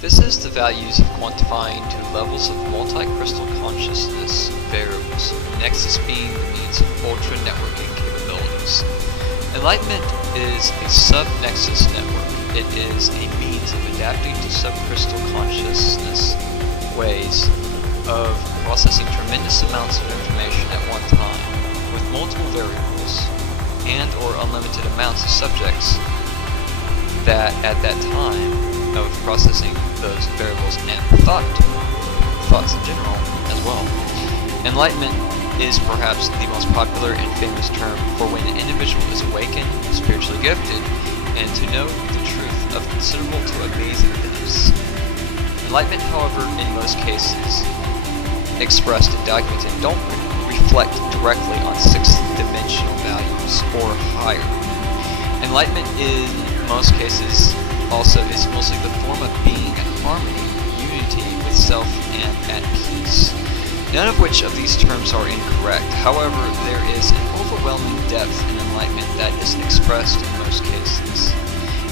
This is the values of quantifying to levels of multi-crystal consciousness variables, Nexus being the means of ultra-networking capabilities. Enlightenment is a sub-Nexus network. It is a means of adapting to sub-crystal consciousness ways of processing tremendous amounts of information at one time, with multiple variables, and or unlimited amounts of subjects that at that time of processing those variables and thoughts in general as well. Enlightenment is perhaps the most popular and famous term for when an individual is awakened, spiritually gifted, and to know the truth of considerable to amazing things. Enlightenment, however, in most cases, expressed and documented, don't reflect directly on sixth-dimensional values or higher. Enlightenment in most cases also is mostly the form of being in harmony, unity with self, and at peace. None of which of these terms are incorrect. However, there is an overwhelming depth in enlightenment that is expressed in most cases.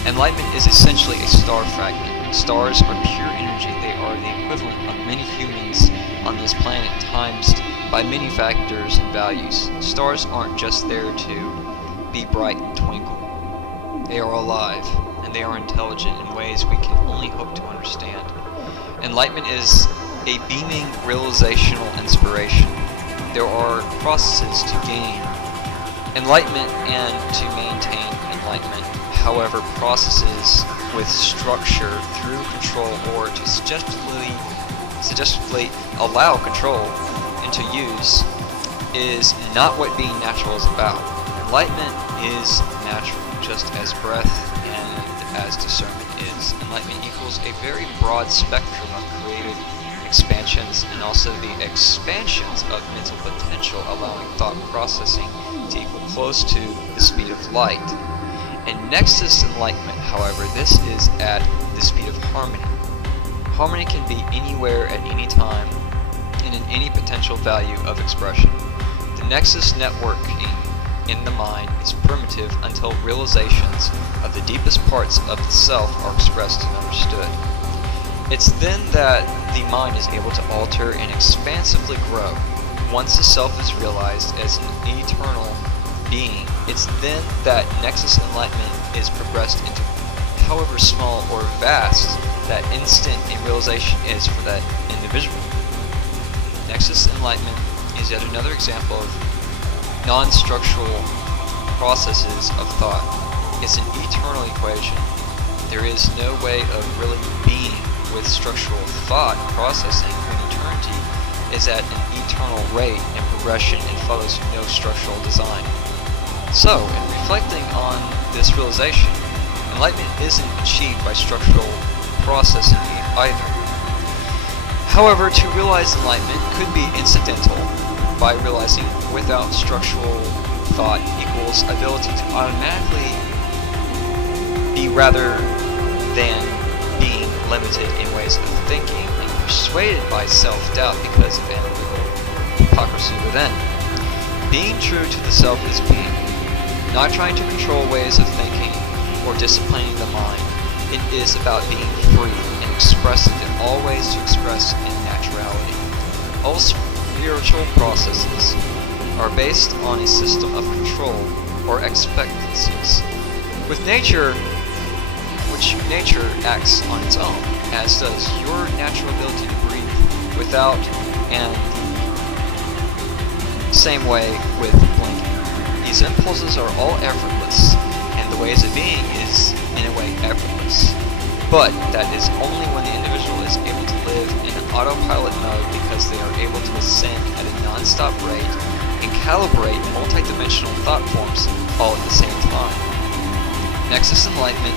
Enlightenment is essentially a star fragment. Stars are pure energy. They are the equivalent of many humans on this planet times by many factors and values. Stars aren't just there to be bright and twinkle. They are alive, and they are intelligent in ways we can only hope to understand. Enlightenment is a beaming realizational inspiration. There are processes to gain enlightenment and to maintain enlightenment. However, processes with structure through control or to suggestively allow control into use is not what being natural is about. Enlightenment is natural, just as breath and as discernment is. Enlightenment equals a very broad spectrum of creative expansions and also the expansions of mental potential, allowing thought processing to equal close to the speed of light. In Nexus Enlightenment, however, this is at the speed of harmony. Harmony can be anywhere at any time and in any potential value of expression. The Nexus networking in the mind is primitive until realizations of the deepest parts of the self are expressed and understood. It's then that the mind is able to alter and expansively grow. Once the self is realized as an eternal being, it's then that Nexus Enlightenment is progressed into, however small or vast that instant in realization is for that individual. Nexus Enlightenment is yet another example of non-structural processes of thought. It's an eternal equation. There is no way of really being with structural thought processing when eternity is at an eternal rate and progression and follows no structural design. So, in reflecting on this realization, enlightenment isn't achieved by structural processing either. However, to realize enlightenment could be incidental by realizing without structural thought equals ability to automatically be rather than being limited in ways of thinking and persuaded by self-doubt because of analytical hypocrisy within. Being true to the self is being, not trying to control ways of thinking or disciplining the mind. It is about being free and expressive in all ways to express in naturality. All spiritual processes are based on a system of control or expectancies. With nature, which nature acts on its own, as does your natural ability to breathe without, and same way with blinking. These impulses are all effortless, and the ways of being is, in a way, effortless. But that is only when the individual is able to live in an autopilot mode because they are able to ascend at a non-stop rate and calibrate multidimensional thought forms all at the same time. Nexus Enlightenment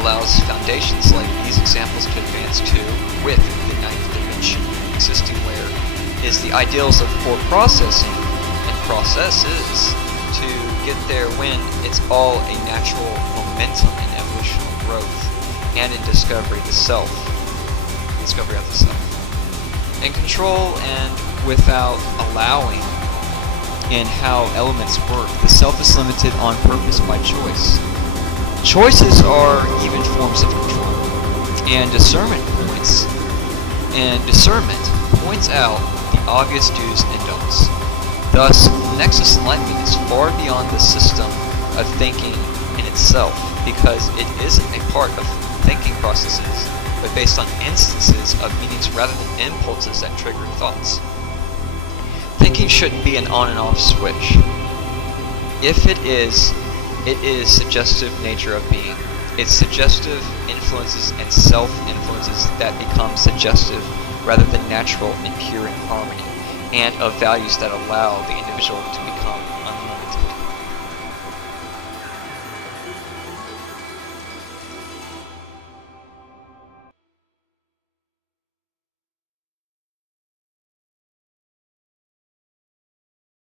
allows foundations like these examples to advance to with the ninth dimension, existing where is the ideals of for processing and processes to get there when it's all a natural momentum in evolutional growth and in discovery of the self. In control and without allowing in how elements work, the self is limited on purpose by choice. Choices are even forms of control, and discernment thoughts. And discernment points out the obvious do's and don'ts. Thus, Nexus Enlightenment is far beyond the system of thinking in itself, because it isn't a part of thinking processes, but based on instances of meanings rather than impulses that trigger thoughts. Thinking shouldn't be an on and off switch. If it is suggestive nature of being. It's suggestive influences and self-influences that become suggestive rather than natural and pure in harmony, and of values that allow the individual to